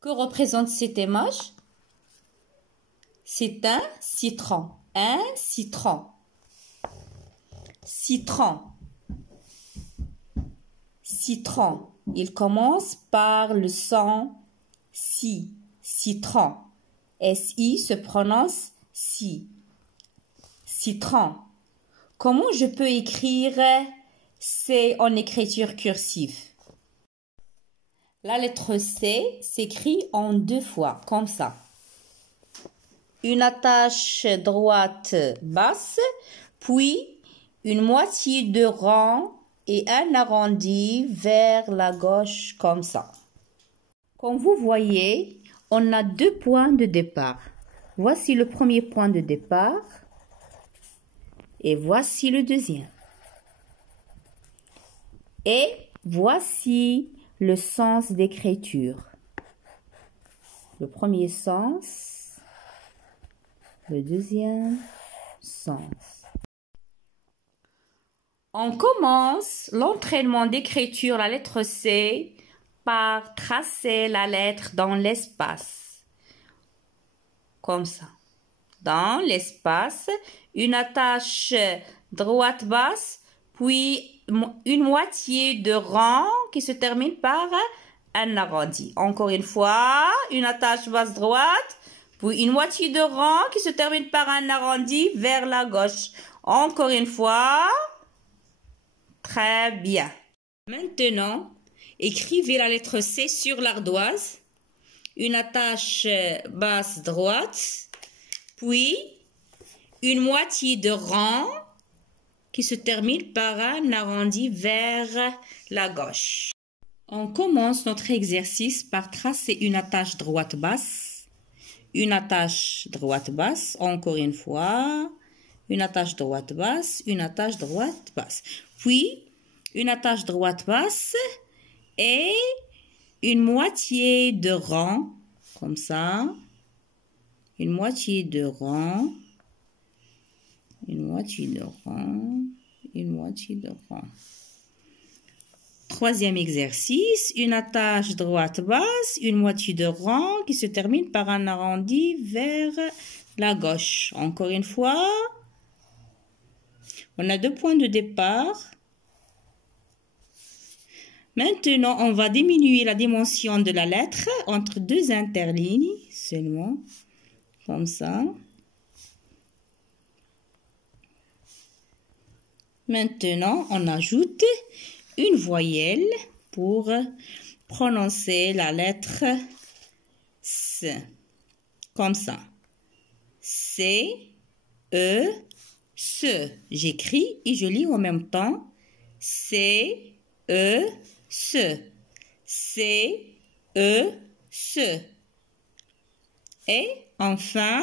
Que représente cette image? C'est un citron. Un citron. Citron. Citron. Il commence par le son si. Citron. S-I se prononce si. Citron. Comment je peux écrire C en écriture cursive? La lettre C s'écrit en 2 fois, comme ça. Une attache droite basse, puis une moitié de rang et un arrondi vers la gauche, comme ça. Comme vous voyez, on a 2 points de départ. Voici le premier point de départ et voici le deuxième. Et voici le sens d'écriture. Le premier sens, le deuxième sens. On commence l'entraînement d'écriture, la lettre C, par tracer la lettre dans l'espace. Comme ça. Dans l'espace, une attache droite basse, puis une moitié de rang qui se termine par un arrondi. Encore une fois, une attache basse droite, puis une moitié de rang qui se termine par un arrondi vers la gauche. Encore une fois. Très bien. Maintenant, écrivez la lettre C sur l'ardoise. Une attache basse droite, puis une moitié de rang qui se termine par un arrondi vers la gauche. On commence notre exercice par tracer une attache droite basse, une attache droite basse, encore une fois, une attache droite basse, une attache droite basse, puis une attache droite basse et une moitié de rang, comme ça, une moitié de rang, une moitié de rang, une moitié de rang. Troisième exercice, une attache droite basse, une moitié de rang qui se termine par un arrondi vers la gauche. Encore une fois, on a 2 points de départ. Maintenant, on va diminuer la dimension de la lettre entre 2 interlignes seulement, comme ça. Maintenant, on ajoute une voyelle pour prononcer la lettre S, comme ça. C, E, S. J'écris et je lis en même temps. C, E, S. C, E, S. Et enfin,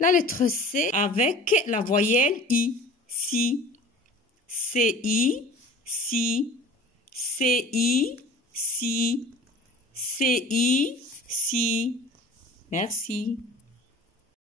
la lettre C avec la voyelle I. Si. C-I, si. C-I, si. C-I, si. Merci.